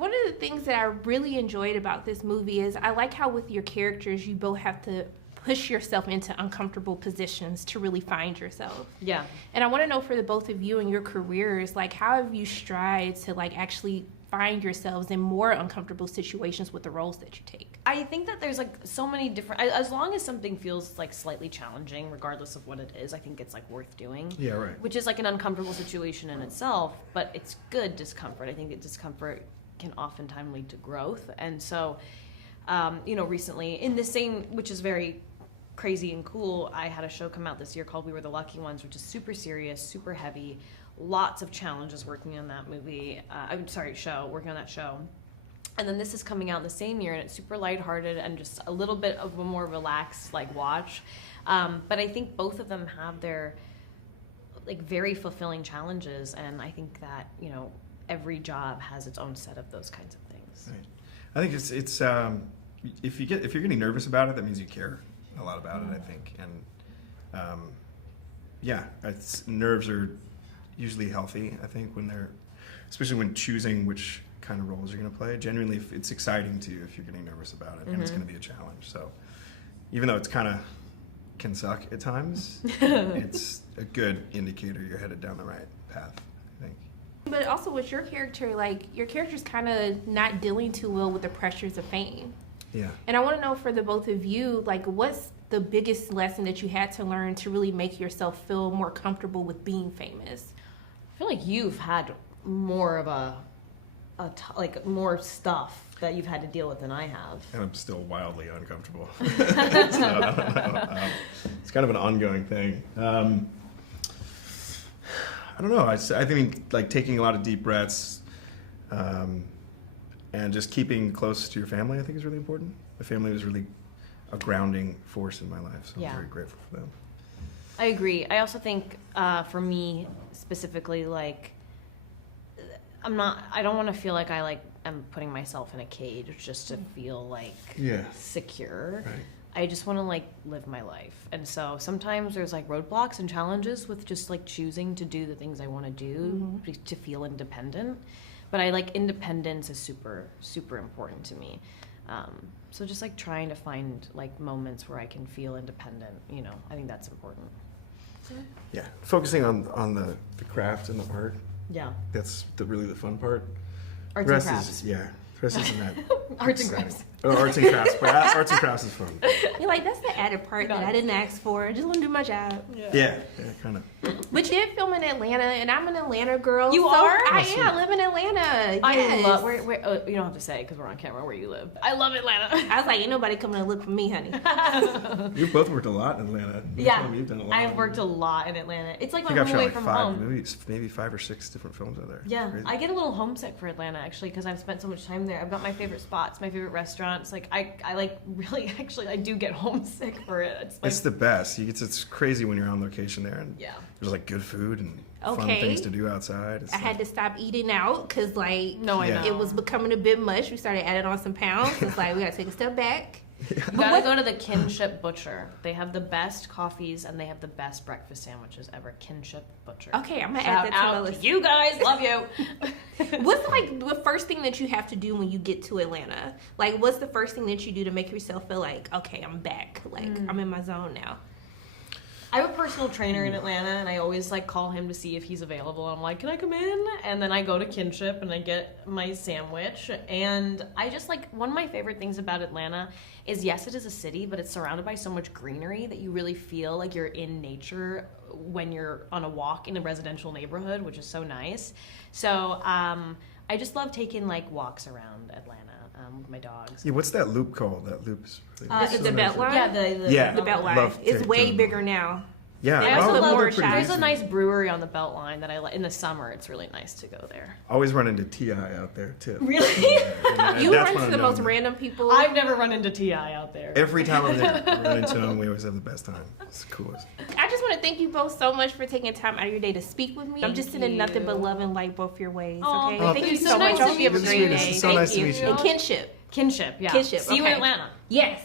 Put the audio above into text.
One of the things that I really enjoyed about this movie is I like how with your characters you both have to push yourself into uncomfortable positions to really find yourself. Yeah. And I want to know for the both of you and your careers, like how have you strived to like actually find yourselves in more uncomfortable situations with the roles that you take? I think that there's like so many different, as long as something feels like slightly challenging, regardless of what it is, I think it's like worth doing. Yeah, right. Which is like an uncomfortable situation in itself, but it's good discomfort. I think that discomfort can oftentimes lead to growth. And so, recently in the same, which is very crazy and cool, I had a show come out this year called We Were the Lucky Ones, which is super serious, super heavy, lots of challenges working on that working on that show. And then this is coming out the same year, and it's super lighthearted and just a little bit of a more relaxed like watch. But I think both of them have their like very fulfilling challenges, and I think that every job has its own set of those kinds of things. Right. I think it's if you're getting nervous about it, that means you care a lot about it. I think, and nerves are usually healthy. I think especially when choosing which kind of roles you're going to play. Genuinely, it's exciting to you if you're getting nervous about it, and it's going to be a challenge. So, even though it's can suck at times, it's a good indicator you're headed down the right path, I think. But also with your character, like your character's kind of not dealing too well with the pressures of fame. Yeah. And I want to know for the both of you, like what's the biggest lesson that you had to learn to really make yourself feel more comfortable with being famous? I feel like you've had more of more stuff that you've had to deal with than I have. And I'm still wildly uncomfortable. So, I don't know. It's kind of an ongoing thing. I don't know. I think like taking a lot of deep breaths and just keeping close to your family, I think is really important. My family was really a grounding force in my life, so I'm very grateful for them. I agree. I also think for me specifically, like I don't want to feel like I'm putting myself in a cage just to feel like secure. Right. I just want to live my life. And so sometimes there's roadblocks and challenges with just choosing to do the things I want to do to feel independent. But I independence is super, super important to me. So just trying to find moments where I can feel independent, I think that's important. Yeah, focusing on the craft and the art. Yeah. That's really the fun part. Arts the and rest crafts. Is, yeah, the rest isn't that. Arts and crafts. Oh, arts and crafts. But arts and crafts is fun. You're like, that's the added part that I didn't ask for. I just want to do my job. Yeah, kind of. But you did film in Atlanta, and I'm an Atlanta girl. You are? I live in Atlanta. Yes. I love, you don't have to say because we're on camera where you live. I love Atlanta. I was like, ain't nobody coming to look for me, honey. You've both worked a lot in Atlanta. You've done a lot. I've worked a lot in Atlanta. It's like my home away from home. Maybe 5 or 6 different films out there. Yeah, I get a little homesick for Atlanta actually because I've spent so much time there. I've got my favorite spots, my favorite restaurants. I do get homesick for it. It's the best. It's crazy when you're on location there, and there's good food and fun things to do outside. I had to stop eating out because it was becoming a bit much. We started adding on some pounds. It's we gotta take a step back. You gotta go to the Kinship Butcher. They have the best coffees and they have the best breakfast sandwiches ever. Kinship Butcher. Okay, I'm gonna add that to my list. You guys, love you. What's the first thing that you have to do when you get to Atlanta? What's the first thing that you do to make yourself feel okay, I'm back. I'm in my zone now. I have a personal trainer in Atlanta, and I always call him to see if he's available. I'm like, can I come in? And then I go to Kinship and I get my sandwich. And I just one of my favorite things about Atlanta is, yes, it is a city, but it's surrounded by so much greenery that you really feel like you're in nature when you're on a walk in a residential neighborhood, which is so nice. So I just love taking walks around Atlanta. With my dogs. Yeah, what's that loop called? That loop is really the Beltline? Yeah, the Beltline. It's way bigger now. Yeah, I also love there's decent. a nice brewery on the Beltline that I like. In the summer, it's really nice to go there. Always run into T.I. out there, too. Really? You run into the most random people. I've never run into T.I. out there. Every time I'm there, I run into him. We always have the best time. It's the coolest. I just want to thank you both so much for taking time out of your day to speak with me. I'm just sending nothing but love and light both your ways, okay? Thank you so much. I hope you have a great day. It's so nice to meet you. And Kinship. Kinship, yeah. Kinship, See you in Atlanta. Yes.